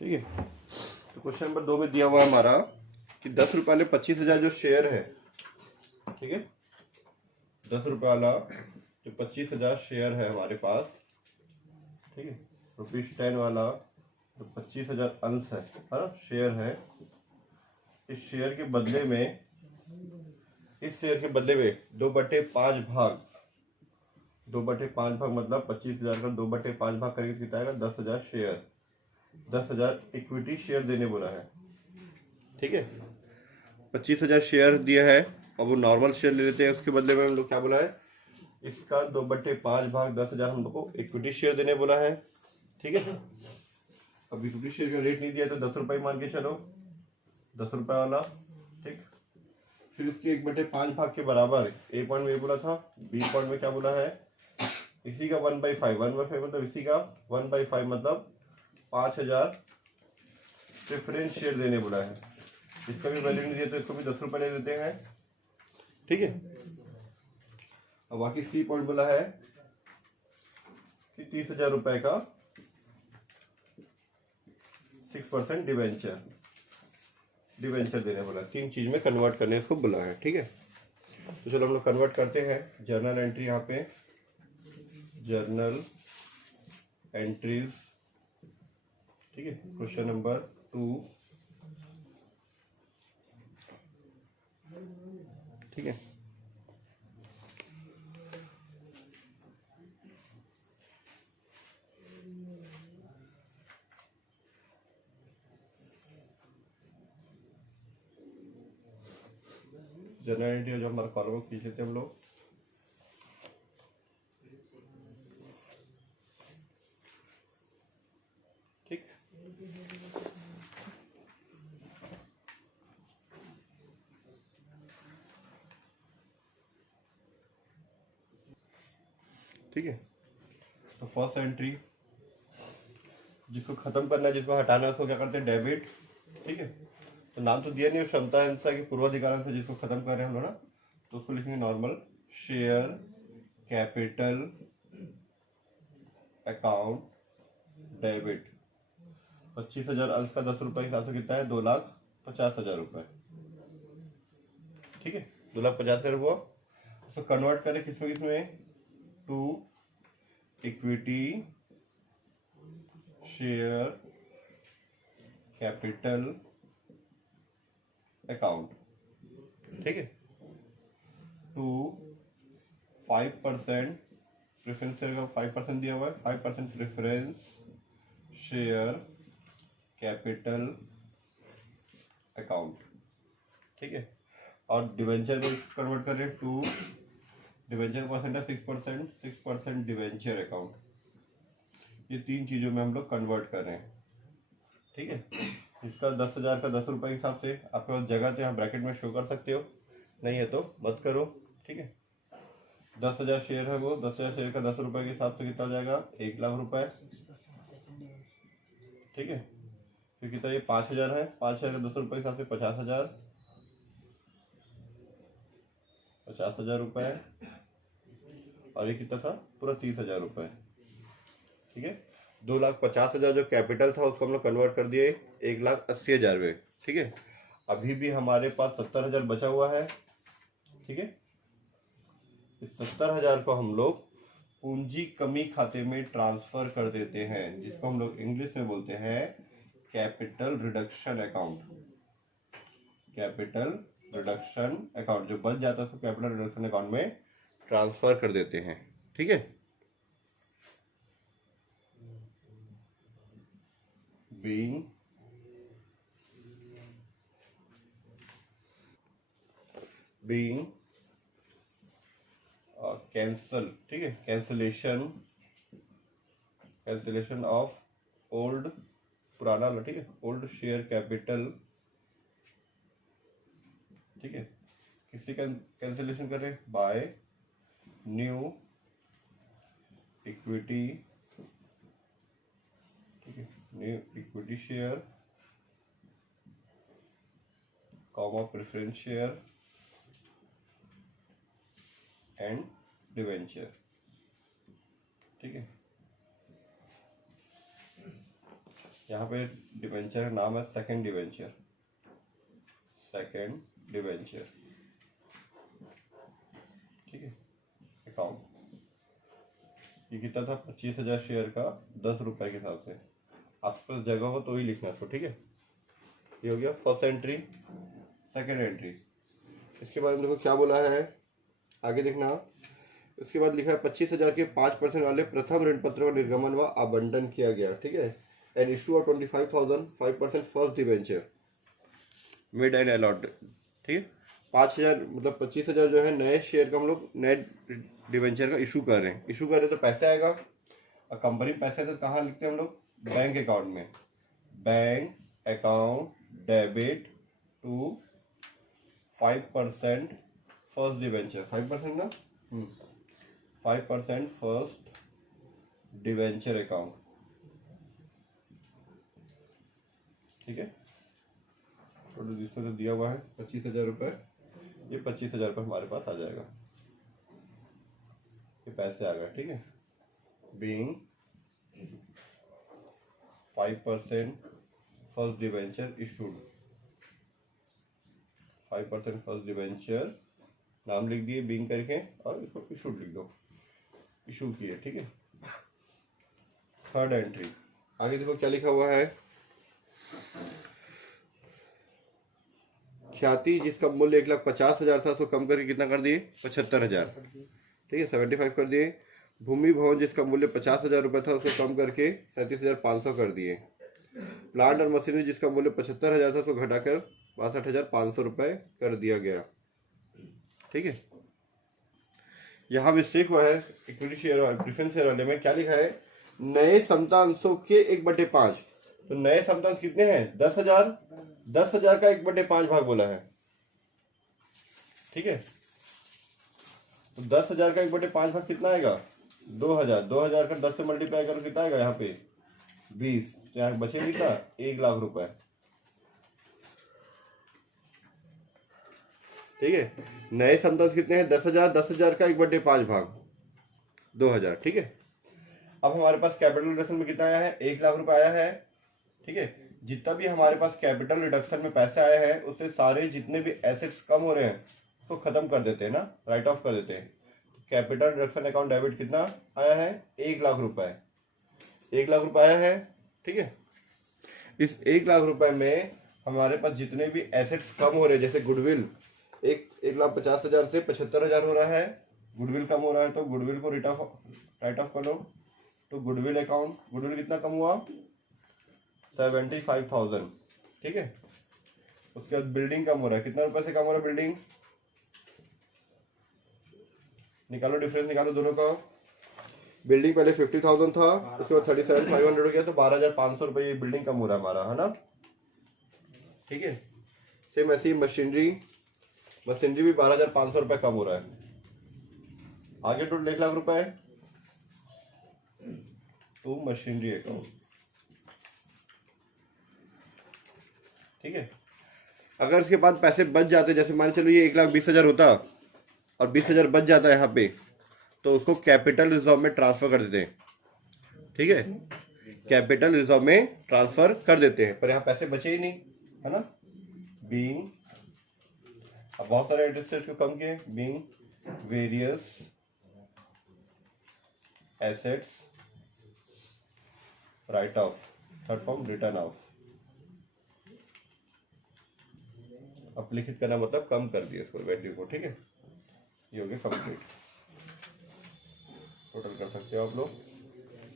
ठीक है। तो क्वेश्चन नंबर 2 में दिया हुआ है हमारा कि 10 रुपये वाले 25,000 जो शेयर है, ठीक है, 10 रुपये वाला जो 25,000 शेयर है हमारे पास, ठीक है, ₹10 वाला जो 25,000 अंश है ना, शेयर है, इस शेयर के बदले में, इस शेयर के बदले में 2/5 भाग, 2/5 भाग मतलब 25,000 का 2/5 भाग करके कितना आएगा, 10,000 शेयर, 10,000 इक्विटी शेयर देने बोला है। ठीक है, 25,000 शेयर दिया है और वो नॉर्मल शेयर ले लेते हैं, उसके बदले में हम लोग क्या बोला है, इसका 2/5 भाग 10,000 हम लोग को इक्विटी शेयर देने बोला है। ठीक है, अब इक्विटी शेयर का रेट नहीं दिया तो 10 रुपये मान के चलो, 10 रुपये वाला। ठीक, फिर उसके 1/5 भाग के बराबर ए पॉइंट में बोला था, बी पॉइंट में क्या बोला है, इसी का 1/5, 1/5 मतलब इसी का 1/5 मतलब 5,000 प्रेफरेंस शेयर देने बोला है। इसका भी वैल्यू नहीं दिया तो इसको भी 10 रुपये ले लेते हैं। ठीक है, और बाकी सी पॉइंट बोला है कि 30,000 रुपए का 6% डिवेंचर देने बोला, 3 चीज में कन्वर्ट करने इसको बोला है। ठीक है, तो चलो हम लोग कन्वर्ट करते हैं। जर्नल एंट्री, यहाँ पे जर्नल एंट्रीज, ठीक है, क्वेश्चन नंबर 2, ठीक है, जर्नल एंट्री जो हमारा कॉलम खींच लेते हैं हम लोग। ठीक, ठीक है, तो फर्स्ट एंट्री जिसको खत्म करना है, जिसको हटाना है, उसको क्या करते हैं, डेबिट। ठीक है, तो नाम तो दिया नहीं, क्षमता अंश की पूर्वाधिकार अंश जिसको खत्म कर रहे हैं हम लोग ना, तो उसको लिखेंगे normal share capital account debit. 25,000 अंश का 10 रुपये के हिसाब से कितना है, 2,50,000 रुपये। ठीक है, 2,50,000 हुआ। उसको कन्वर्ट करें किसमें किसमें, to equity share capital account. ठीक है, टू 5% प्रेफरेंस शेयर का 5% दिया हुआ है, 5% प्रेफरेंस शेयर कैपिटल अकाउंट। ठीक है, और डिवेंचर को कन्वर्ट करें टू, डिवेंचर परसेंट है 6%, 6% डिवेंचर अकाउंट। ये 3 चीजों में हम लोग कन्वर्ट कर रहे हैं। ठीक है, इसका 10,000 का 10 रुपये के हिसाब से आपके पास जगह तो यहाँ ब्रैकेट में शो कर सकते हो, नहीं है तो मत करो। ठीक है, 10,000 शेयर है, वो 10,000 शेयर का 10 रुपये के हिसाब से कितना हो जाएगा, 1,00,000 रुपए। ठीक है, फिर कितना, ये 5,000 है, 5,000 का 10 रुपये के हिसाब से 50,000, 50,000 रुपए, और ये कितना था, पूरा 30,000 रुपए। ठीक है, 2,50,000 जो कैपिटल था उसको हम लोग कन्वर्ट कर दिए 1,80,000 में। ठीक है, अभी भी हमारे पास 70,000 बचा हुआ है। ठीक है, इस 70,000 को हम लोग पूंजी कमी खाते में ट्रांसफर कर देते हैं, जिसको हम लोग इंग्लिश में बोलते हैं capital reduction account. Capital reduction account, जो बच जाता है उसको कैपिटल रिडक्शन अकाउंट में ट्रांसफर कर देते हैं। ठीक है, being कैंसल। ठीक है, कैंसिलेशन ऑफ ओल्ड, पुराना, ठीक है, ओल्ड शेयर कैपिटल। ठीक है, किससे कैंसिलेशन करें, बाय न्यू इक्विटी। ठीक है, new equity share comma preference share and debenture. ठीक है, यहाँ पे डिवेंचर का नाम है सेकंड डिवेंचर, ठीक है। अकाउंट ये कितना था, 25,000 शेयर का 10 रुपए के हिसाब से। आपके पास जगह हो तो ही लिखना इसको, ठीक है। ये हो गया फर्स्ट एंट्री, सेकंड एंट्री। इसके बाद देखो क्या बोला है, आगे देखना। उसके बाद लिखा है 25,000 के 5% वाले प्रथम ऋण पत्र का निर्गमन व आवंटन किया गया, ठीक है। And issue of 25,000 5% first debenture mid and a lot, ठीक है। 5,000 मतलब 25,000 जो है नए शेयर का हम लोग नए डिवेंचर का इशू कर रहे हैं। इशू कर रहे हैं तो पैसे आएगा, और कंपनी पैसे तो कहाँ लिखते हैं हम लोग, बैंक अकाउंट में। Bank account debit to 5% first debenture, 5% ना, 5% फर्स्ट डिवेंचर अकाउंट, ठीक है। टोटल जिसमें तो दिया हुआ है 25,000 रुपये, ये 25,000 रुपये हमारे पास आ जाएगा, ये पैसे आ गए, ठीक है। Being 5% first debenture issued, 5% first debenture नाम लिख दिए बीइंग करके, और इसको इशूड लिख दो, इशू किए, ठीक है। थर्ड एंट्री, आगे देखो क्या लिखा हुआ है, ख्याति जिसका मूल्य 1,50,000 था उसको कम करके कितना कर दिए, 75,000, ठीक है, 75 कर दिए। भूमि भवन जिसका मूल्य 50,000 रुपये था उसको कम करके 37,500 कर दिए। प्लांट और मशीनरी जिसका मूल्य 75,000 था उसको घटाकर 62,500 रुपये कर दिया गया, ठीक है। यहाँ मिस्टेक हुआ है इक्विटी शेयर वाले, प्रेफरेंस शेयर वाले में क्या लिखा है, नए समता अंशों के 1/5। तो नए समता अंश कितने हैं, 10,000, 10,000 का 1/5 भाग बोला है, ठीक है। तो 10,000 का 1/5 भाग कितना आएगा, 2,000, 2,000 का 10 से मल्टीप्लाई करो कितना आएगा, यहाँ पे 20, तो यहाँ बचे कितना, 1,00,000 रुपए, ठीक है। नए समता अंश कितने हैं, 10,000, 10,000 का 1/5 भाग 2,000, ठीक है। अब हमारे पास कैपिटल रिडक्शन में कितना आया है, 1,00,000 रुपए आया है, ठीक है। जितना भी हमारे पास कैपिटल रिडक्शन में पैसे आए हैं उससे सारे जितने भी एसेट्स कम हो रहे हैं उसको खत्म कर देते हैं ना, राइट ऑफ कर देते हैं। कैपिटल रिडक्शन अकाउंट डेबिट कितना आया है, 1,00,000 रुपए, 1,00,000 रुपए आया है, ठीक है। इस 1,00,000 रुपए में हमारे पास जितने भी एसेट्स कम हो रहे हैं, जैसे गुडविल 1,50,000 से 75,000 हो रहा है, गुडविल कम हो रहा है तो गुडविल को राइट ऑफ कर लो। तो गुडविल अकाउंट, गुडविल कितना कम हुआ, 75,000, ठीक है। उसके बाद बिल्डिंग कम हो रहा है, कितना रुपए से कम हो रहा है बिल्डिंग, निकालो डिफरेंस, निकालो दोनों का। बिल्डिंग पहले 50,000 था, उसके बाद 37,500 हो गया, तो 12,500 रुपये ये बिल्डिंग कम हो रहा है हमारा, है ना, ठीक है। सेम ऐसी मशीनरी भी 12,500 रुपये कम हो रहा है। आगे टोटल 1,00,000 रुपए तो मशीनरी अकाउंट, ठीक है। अगर इसके बाद पैसे बच जाते, जैसे मान चलो ये 1,20,000 होता और 20,000 बच जाता है यहाँ पे, तो उसको कैपिटल रिजर्व में ट्रांसफर कर देते हैं, ठीक है। कैपिटल रिजर्व में ट्रांसफर कर देते हैं, पर यहाँ पैसे बचे ही नहीं, है ना। बीइंग, अब बहुत सारे एसेट्स को कम किए, being various assets write off, third form return off, अपलिखित करना मतलब कम कर दिया इसको वैल्यू को, ठीक है। ये हो गया कंप्लीट, टोटल कर सकते हो आप लोग,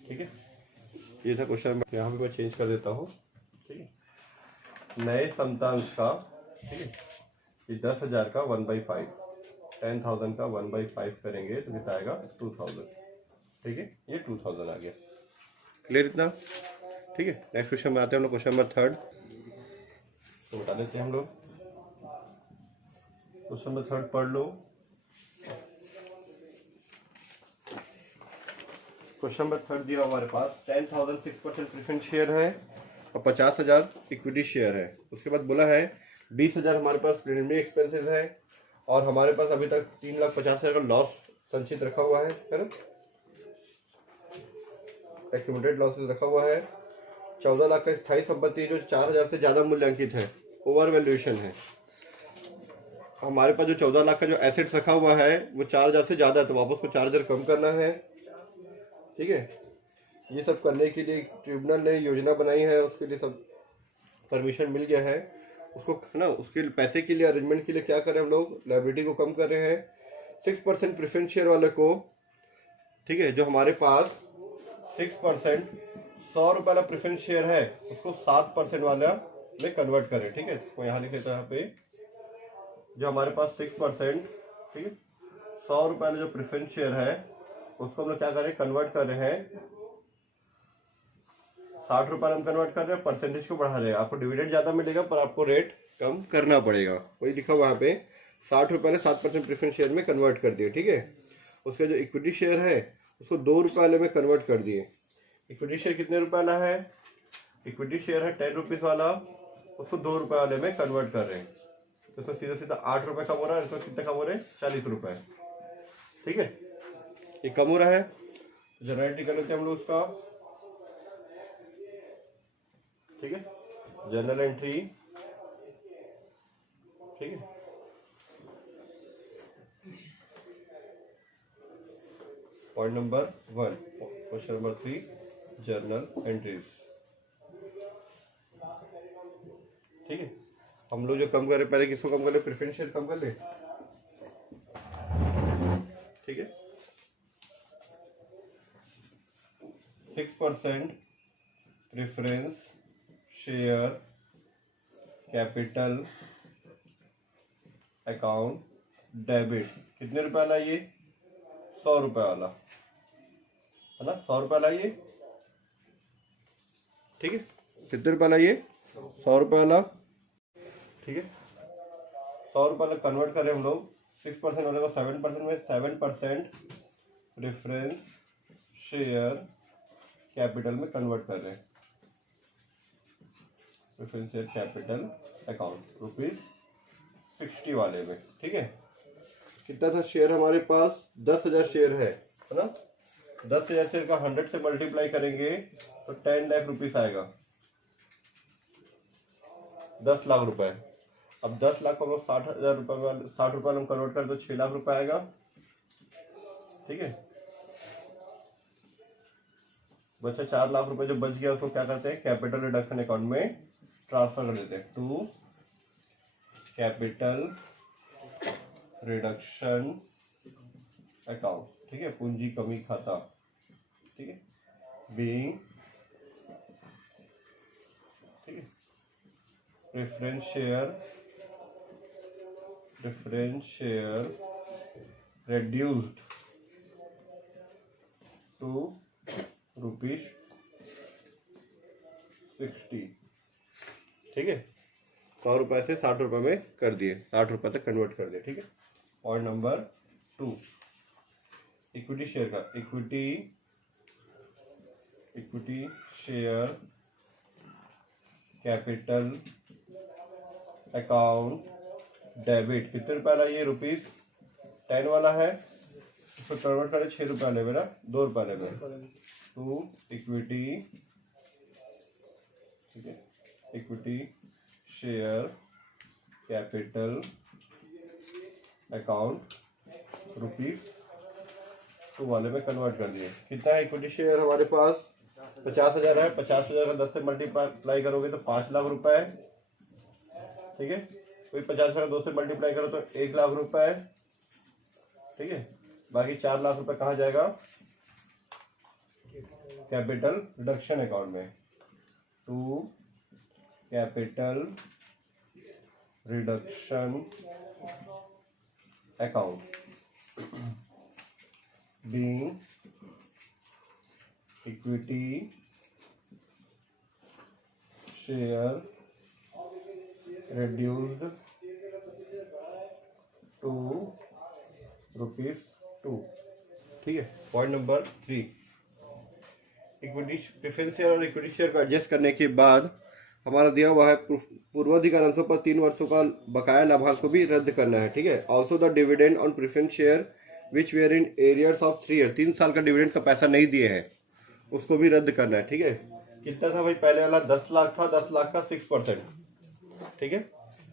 ठीक है। ये था क्वेश्चन, यहाँ पे मैं चेंज कर देता हूँ, ठीक है। नए समतांश का, ठीक है, ये 10,000 का 1/5, 10,000 का 1/5 करेंगे तो कितना आएगा, 2,000, ठीक है। ये 2,000 आ गया, क्लियर इतना, ठीक है। नेक्स्ट क्वेश्चन में आते हैं हम लोग, क्वेश्चन नंबर 3 तो बता देते हैं हम लोग। क्वेश्चन नंबर 3 पढ़ लो। क्वेश्चन नंबर 3 दिया हमारे पास, 10,000 6% प्रेफरेंस शेयर है और 50,000 इक्विटी शेयर है। उसके बाद बोला है 20,000 हमारे पास प्रिलिमिनरी एक्सपेंसेस है, और हमारे पास अभी तक 3,50,000 का लॉस संचित रखा हुआ है ना, एक्यूमुलेटेड लॉसेस रखा हुआ है। 14 लाख का स्थायी संपत्ति जो 4,000 से ज़्यादा मूल्यांकित है, ओवर वैल्यूएशन है। हमारे पास जो 14 लाख का जो एसेट्स रखा हुआ है वो 4,000 से ज़्यादा है, तो वापस को 4,000 कम करना है। ठीक है, ये सब करने के लिए ट्रिब्यूनल ने योजना बनाई है, उसके लिए सब परमिशन मिल गया है उसको, है ना। उसके पैसे के लिए, अरेंजमेंट के लिए क्या करें हम लोग, लायबिलिटी को कम कर रहे हैं। 6% प्रेफरेंस शेयर वाले को, ठीक है, जो हमारे पास 6% 100 रुपये वाला प्रेफरेंस शेयर है उसको 7% वाला में कन्वर्ट करें। ठीक है, तो यहाँ लिख लेते हैं, यहाँ पे जो हमारे पास 6%, ठीक है, 100 रुपये वाला जो प्रेफरेंस शेयर है उसको हम लोग क्या करें, कन्वर्ट कर रहे हैं 60 रुपये हम कन्वर्ट कर रहे हैं, परसेंटेज को बढ़ा रहे हैं। आपको डिविडेंड ज्यादा मिलेगा पर आपको रेट कम करना पड़ेगा। वही लिखा हुआ यहाँ पे 60 रुपये वाले 7% प्रेफरेंस शेयर में कन्वर्ट कर दिए। ठीक है, उसका जो इक्विटी शेयर है उसको 2 रुपये वाले में कन्वर्ट कर दिए। इक्विटी शेयर कितने रुपए वाला है, इक्विटी शेयर है 10 रुपीज वाला, उसको 2 रुपये वाले में कन्वर्ट कर रहे हैं, तो इसको सीधा सीधा 8 रुपये कम हो रहा है, इसको कितने कम हो रहे हैं, 40 रुपये। ठीक है, ये कम हो रहा है, जनरल कर लेते हैं हम लोग उसका। ठीक है, जर्नल एंट्री। ठीक है, point number 1, question number 3, journal entries. ठीक है, हम लोग जो कम करें, पहले किसको कम कर ले, प्रेफरेंस शेयर कम कर ले। ठीक है, 6% preference share capital account debit, कितने रुपए वाला ये, 100 रुपए वाला, है ना, 100 रुपए वाला ये। ठीक है, कितने रुपए वाला ये, 100 रुपए वाला। ठीक है, 100 रुपए वाला कन्वर्ट करें हम लोग 6% वाले को 7% में, 7% प्रेफरेंस शेयर कैपिटल में कन्वर्ट कर रहे हैं, प्रेफरेंस शेयर कैपिटल अकाउंट ₹60 वाले में। ठीक है, कितना था शेयर हमारे पास, 10,000 शेयर है ना। 10,000 शेयर का 100 से मल्टीप्लाई करेंगे तो 10 लाख रुपीस आएगा, 10 लाख रुपए। अब 10 लाख को हम लोग 60,000 रुपए में, 60 रुपए में कन्वर्ट करें तो 6 लाख रुपए आएगा। ठीक है, बचा 4 लाख रुपए, जो बच गया उसको क्या करते हैं, कैपिटल रिडक्शन अकाउंट में ट्रांसफर कर देते हैं, टू कैपिटल रिडक्शन अकाउंट। ठीक है, पूंजी कमी खाता। ठीक है, बीइंग, ठीक है, प्रेफरेंस शेयर reduced to ₹60। ठीक है, 100 रुपए से 60 रुपए में कर दिए, 60 रुपए तक कन्वर्ट कर दिए। ठीक है, पॉइंट नंबर 2, इक्विटी शेयर का, equity share capital account debit, कितने रुपए वाला ये, ₹10 वाला है, इसको कन्वर्ट करें 6 रुपए वाले में ना, 2 रुपए वाले में, टू इक्विटी। ठीक है, इक्विटी शेयर कैपिटल अकाउंट ₹2 वाले में कन्वर्ट कर दिए। कितना है इक्विटी शेयर हमारे पास, 50,000 है, 50,000 का 10 से मल्टीप्लाई करोगे तो 5 लाख रुपए है। ठीक है, कोई 50,000 का 2 से मल्टीप्लाई करो तो 1 लाख रुपए है। ठीक है, बाकी 4 लाख रुपए कहाँ जाएगा, कैपिटल रिडक्शन अकाउंट में, to capital reduction account being equity share reduced to ₹2। ठीक है, point number 3, equity preference share और इक्विटी शेयर को एडजस्ट करने के बाद हमारा दिया हुआ है पूर्वाधिकार अंशों पर 3 वर्षों का बकाया लाभांश को भी रद्द करना है। ठीक है, also the dividend on preference share which were in arrears of 3 year, 3 साल का डिविडेंड का पैसा नहीं दिए हैं उसको भी रद्द करना है। ठीक है, कितना था भाई, पहले वाला 10 लाख था, 10 लाख का 6%, ठीक है।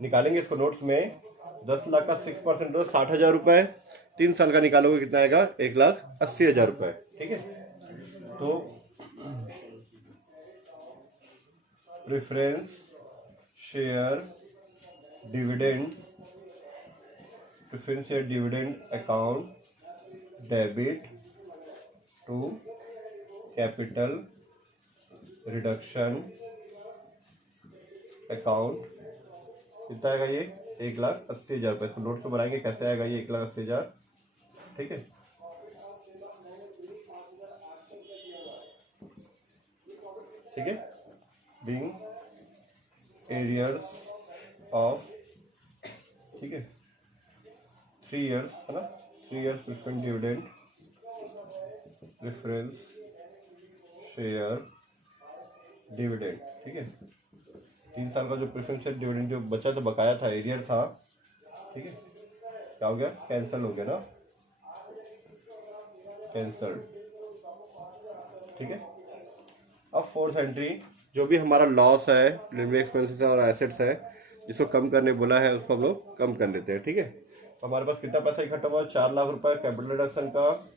निकालेंगे इसको नोट्स में, 10 लाख का 6% तो 60,000 रुपए। 3 साल का निकालोगे कितना आएगा, 1,80,000 रुपए, ठीक है। तो preference share dividend, preference share dividend account debit to capital reduction account, कितना आएगा ये, 1,80,000 रुपए। तो नोट तो बनाएंगे कैसे आएगा ये 1,80,000, ठीक है। ठीक है, बीइंग एरियर्स ऑफ, ठीक है, 3 years है ना, 3 years preference dividend, preference share dividend, ठीक है। 3 साल का जो प्रेफरेंस शेयर डिविडेंड जो बचा था, बकाया था, एरियर था, ठीक है, क्या हो गया, कैंसिल हो गया ना, कैंसल्ड, ठीक है। अब फोर्थ एंट्री, जो भी हमारा लॉस है, डिलीवरी एक्सपेंसेस है और एसेट्स है, जिसको कम करने बोला है उसको हम लोग कम कर लेते हैं, ठीक है। तो हमारे पास कितना पैसा इकट्ठा हुआ, 4 लाख रुपए कैपिटल रिडक्शन का,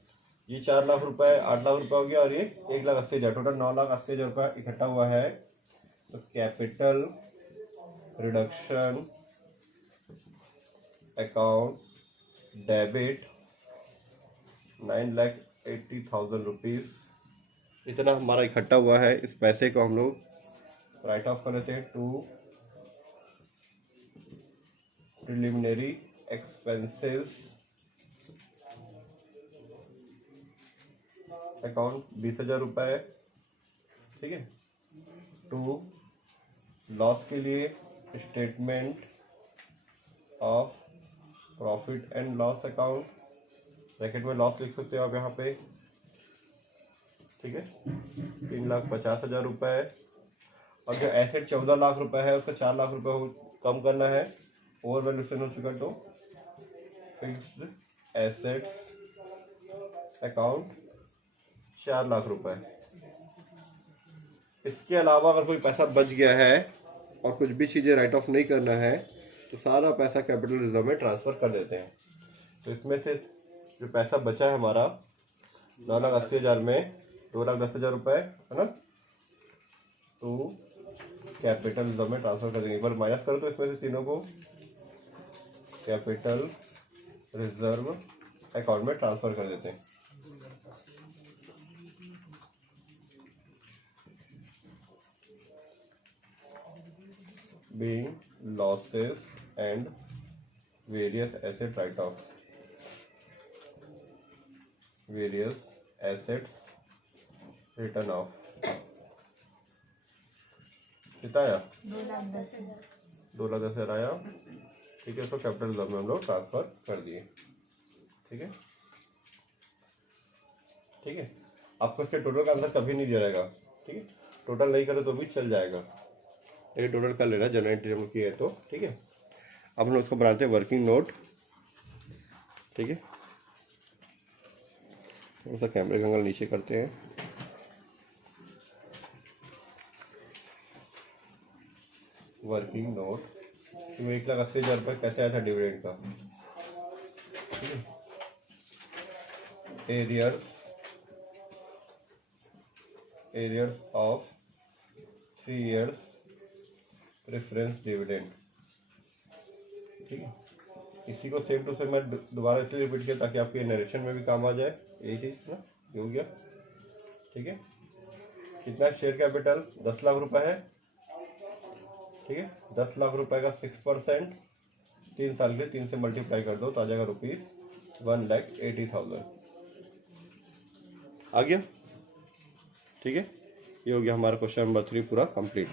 ये 4 लाख रुपए, 8 लाख रुपए हो गया, और ये 1,80,000, टोटल 9,80,000 रुपये इकट्ठा हुआ है। तो capital reduction account debit 9,80,000 rupees, इतना हमारा इकट्ठा हुआ है। इस पैसे को हम लोग राइट ऑफ कर देते हैं टू प्रिलिमिनरी एक्सपेंसेस अकाउंट 20,000 रुपए, ठीक है, टू लॉस के लिए statement of profit and loss account, bracket में लॉस लिख सकते हो आप यहाँ पे, ठीक है, 3,50,000 रुपए। और जो एसेट 14 लाख रुपए है उसका 4 लाख रुपए कम करना है, ओवर वैल्यूएशन हो चुका, तो फिक्स्ड एसेट्स अकाउंट 4 लाख रुपए। इसके अलावा अगर कोई पैसा बच गया है और कुछ भी चीज़ें राइट ऑफ नहीं करना है तो सारा पैसा कैपिटल रिजर्व में ट्रांसफर कर देते हैं। तो इसमें से जो पैसा बचा है हमारा 9,80,000 में 2,10,000 रुपए है ना, तो कैपिटल रिजर्व में ट्रांसफर कर देंगे। एक बार माइनस करो तो इसमें से तीनों को कैपिटल रिजर्व अकाउंट में ट्रांसफर कर देते हैं। being losses and various asset write off, various assets written off, कितना आया, 2,10,000 आया, ठीक है। इसको कैपिटल रिजर्व में हम लोग ट्रांसफर कर दिए, ठीक है, ठीक है। आपको इसके टोटल का आंसर कभी नहीं दिया जाएगा, ठीक है, टोटल नहीं करे तो भी चल जाएगा, ये टोटल कर लेना जनरल एंट्री हम किए तो, ठीक है। अब हम उसको बनाते हैं वर्किंग नोट, ठीक है। थोड़ा सा कैमरे का एंगल नीचे करते हैं, वर्किंग नोट। तो 1,80,000 रुपये कैसे आया था डिविडेंड का, ठीक है। Arrears of 3 years preference dividend, ठीक है। इसी को सेम टू सेम मैं दोबारा इसलिए रिपीट किया ताकि आपके नरेशन में भी काम आ जाए, यही चीज ना, ये हो गया, ठीक है। कितना शेयर कैपिटल 10 लाख रुपए है, ठीक है। 10 लाख रुपए का 6% 3 साल के 3 से मल्टीप्लाई कर दो तो आ जाएगा ₹1,80,000 आ गया, ठीक है। ये हो गया हमारा क्वेश्चन नंबर 3 पूरा कंप्लीट।